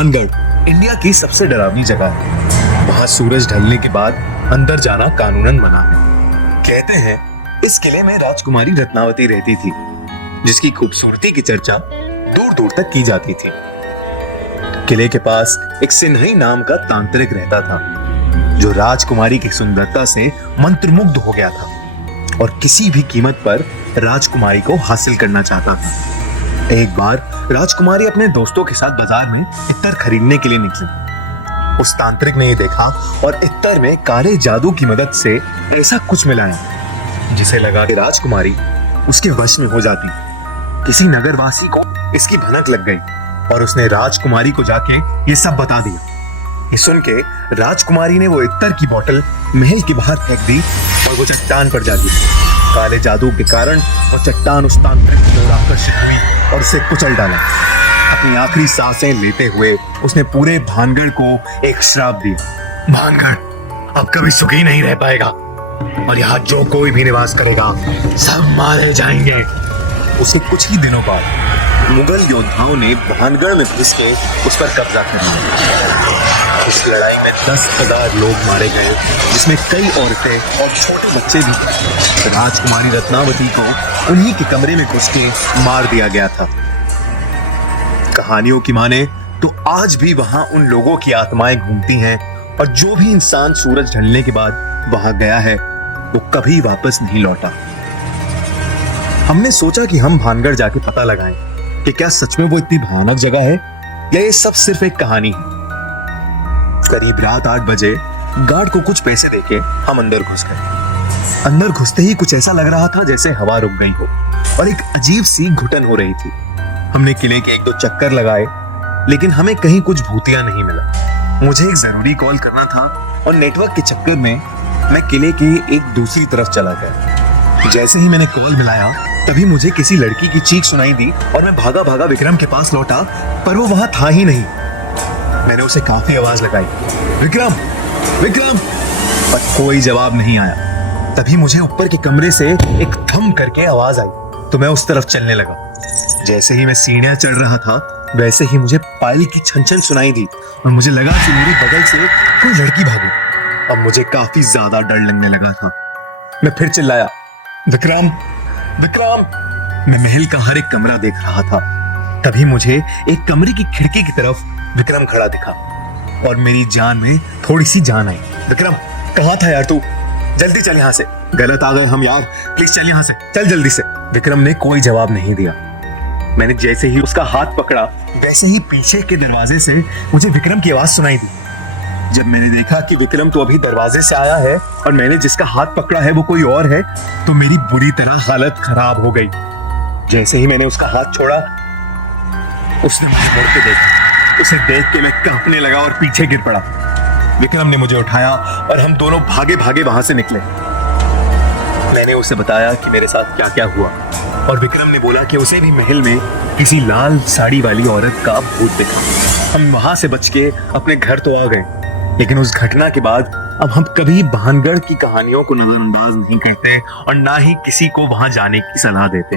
Bhangarh India की सबसे डरावनी जगह है। वहां सूरज ढलने के बाद अंदर जाना कानूनन मना है। कहते हैं इस किले में राजकुमारी रत्नावती रहती थी, जिसकी खूबसूरती की चर्चा दूर दूर तक की जाती थी। किले के पास एक सिन्हई नाम का तांत्रिक रहता था, जो राजकुमारी की सुंदरता से मंत्रमुग्ध हो गया था और किसी भी कीमत पर राजकुमारी को हासिल करना चाहता था। एक बार राजकुमारी अपने दोस्तों के साथ बाजार में इत्तर खरीदने के लिए निकली। उस तांत्रिक ने ये देखा और इत्तर में काले जादू की मदद से ऐसा कुछ मिलाया जिसे लगा कि राजकुमारी उसके वश में हो जाती। किसी नगरवासी को इसकी भनक लग गई और उसने राजकुमारी को जाके ये सब बता दिया। ये सुन के राजकुमारी ने वो इत्तर की बोतल महल के बाहर फेंक दी और वो चट्टान पर जा गिरी। काले जादू के कारण वो चट्टान उस तांत्रिक की ओर आकर्षित हुई और उसे कुचल डाला। अपनी आखिरी सांसें लेते हुए उसने पूरे भानगढ़ को एक श्राप दी। भानगढ़ अब कभी सुखी नहीं रह पाएगा और यहाँ जो कोई भी निवास करेगा सब मारे जाएंगे। उसे कुछ ही दिनों बाद मुगल योद्धाओं ने भानगढ़ में घुस के उस पर कब्जा कर लिया। उस लड़ाई में 10,000 लोग मारे गए, जिसमें कई औरतें और छोटे बच्चे भी थे। राजकुमारी रत्नावती को उन्हीं के कमरे में घुस के मार दिया गया था। कहानियों की माने तो आज भी वहां उन लोगों की आत्माएं घूमती हैं और जो भी इंसान सूरज ढलने के बाद वहां गया है वो कभी वापस नहीं लौटा। हमने सोचा कि हम भानगढ़ जाके पता लगाएं कि क्या सच में वो इतनी भयानक जगह है या ये सब सिर्फ एक कहानी है। करीब रात 8 बजे गार्ड को कुछ पैसे देके हम अंदर घुस गए। अंदर घुसते ही कुछ ऐसा लग रहा था जैसे हवा रुक गई हो और एक अजीब सी घुटन हो रही थी। हमने किले के 1-2 चक्कर लगाए, लेकिन हमें कहीं कुछ भूतिया नहीं मिला। मुझे एक जरूरी कॉल करना था और नेटवर्क के चक्कर में मैं किले की एक दूसरी तरफ चला गया। जैसे ही मैंने कॉल मिलाया तभी मुझे किसी लड़की की चीख सुनाई दी और मैं भागा भागा विक्रम के पास लौटा, पर वो वहां था ही नहीं। मैंने उसे काफी आवाज लगाई, विक्रम विक्रम, पर कोई जवाब नहीं आया। तभी मुझे ऊपर के कमरे से एक थम करके आवाज आई तो मैं उस तरफ चलने लगा। जैसे ही मैं सीढ़ियां चढ़ रहा था वैसे ही मुझे पायल की छन-छन सुनाई दी और मुझे लगा कि मेरे बगल से कोई लड़की भागी। अब मुझे काफी ज्यादा डर लगने लगा था। मैं फिर चिल्लाया, विक्रम विक्रम। मैं महल का हर एक कमरा देख रहा था। तभी मुझे एक कमरे की खिड़की की तरफ विक्रम खड़ा दिखा और मेरी जान में थोड़ी सी जान आई। विक्रम कहाँ था यार तू? जल्दी चल यहाँ से। गलत आ गए हम यार, प्लीज चल यहाँ से, चल जल्दी से। विक्रम ने कोई जवाब नहीं दिया। मैंने जैसे ही उसका हाथ पकड़ा वैसे ही पीछे के दरवाजे से मुझे विक्रम की आवाज सुनाई दी। जब मैंने देखा कि विक्रम तो अभी दरवाजे से आया है और मैंने जिसका हाथ पकड़ा है वो कोई और है, तो मेरी बुरी तरह हालत खराब हो गई। जैसे ही मैंने उसका हाथ छोड़ा उसने मुझे मुड़ के देखा। उसे देख के मैं कांपने लगा और पीछे गिर पड़ा। विक्रम ने मुझे उठाया और हम दोनों भागे भागे वहां से निकले। मैंने उसे बताया कि मेरे साथ क्या क्या हुआ और विक्रम ने बोला कि उसे भी महल में किसी लाल साड़ी वाली औरत का भूत दिखा। हम वहां से बच के अपने घर तो आ गए, लेकिन उस घटना के बाद अब हम कभी भानगढ़ की कहानियों को नजरअंदाज नहीं करते और ना ही किसी को वहां जाने की सलाह देते।